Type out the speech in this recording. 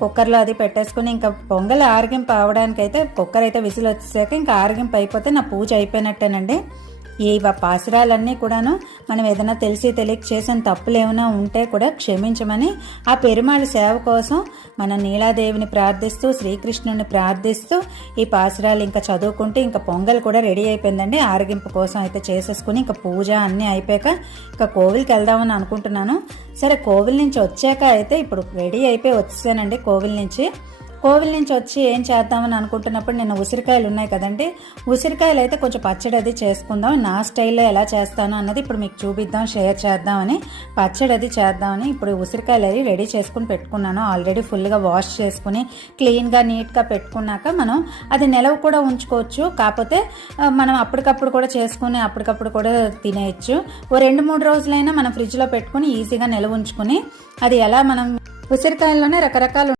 కుక్కర్లో అది పెట్టేసుకుని ఇంకా పొంగల్ ఆరగింపు అవడానికి అయితే కుక్కర్ అయితే విసిల్ వచ్చేసాక ఇంకా ఆరగింపు అయిపోతే నా పూజ అయిపోయినట్టేనండి. ఈ పాసురాలన్నీ కూడాను మనం ఏదైనా తెలిసి తెలియక చేసిన తప్పులు ఏమైనా ఉంటే కూడా క్షమించమని ఆ పెరుమాళ్ సేవ కోసం మన నీలాదేవిని ప్రార్థిస్తూ శ్రీకృష్ణుని ప్రార్థిస్తూ ఈ పాసురాలు ఇంకా చదువుకుంటూ ఇంకా పొంగల్ కూడా రెడీ అయిపోయిందండి. ఆరగింపు కోసం అయితే చేసేసుకుని ఇంకా పూజ అన్నీ అయిపోయాక ఇంకా కోవిల్కి వెళ్దామని అనుకుంటున్నాను. సరే, కోవిల్ నుంచి వచ్చాక అయితే ఇప్పుడు రెడీ అయిపోయి వచ్చేసానండి. కోవిల్ నుంచి వచ్చి ఏం చేద్దామని అనుకుంటున్నప్పుడు నేను ఉసిరికాయలు ఉన్నాయి కదండి, ఉసిరికాయలు అయితే కొంచెం పచ్చడి అది చేసుకుందాం, నా స్టైల్లో ఎలా చేస్తాను అన్నది ఇప్పుడు మీకు చూపిద్దాం, షేర్ చేద్దామని పచ్చడి అది చేద్దామని ఇప్పుడు ఉసిరికాయలు అది రెడీ చేసుకుని పెట్టుకున్నాను. ఆల్రెడీ ఫుల్గా వాష్ చేసుకుని క్లీన్గా నీట్గా పెట్టుకున్నాక మనం అది నిలవ కూడా ఉంచుకోవచ్చు. కాకపోతే మనం అప్పటికప్పుడు కూడా చేసుకుని అప్పటికప్పుడు కూడా తినేయచ్చు. ఓ 2-3 రోజులైనా మనం ఫ్రిడ్జ్లో పెట్టుకుని ఈజీగా నిలవ ఉంచుకుని అది ఎలా మనం ఉసిరికాయల్లోనే రకరకాలు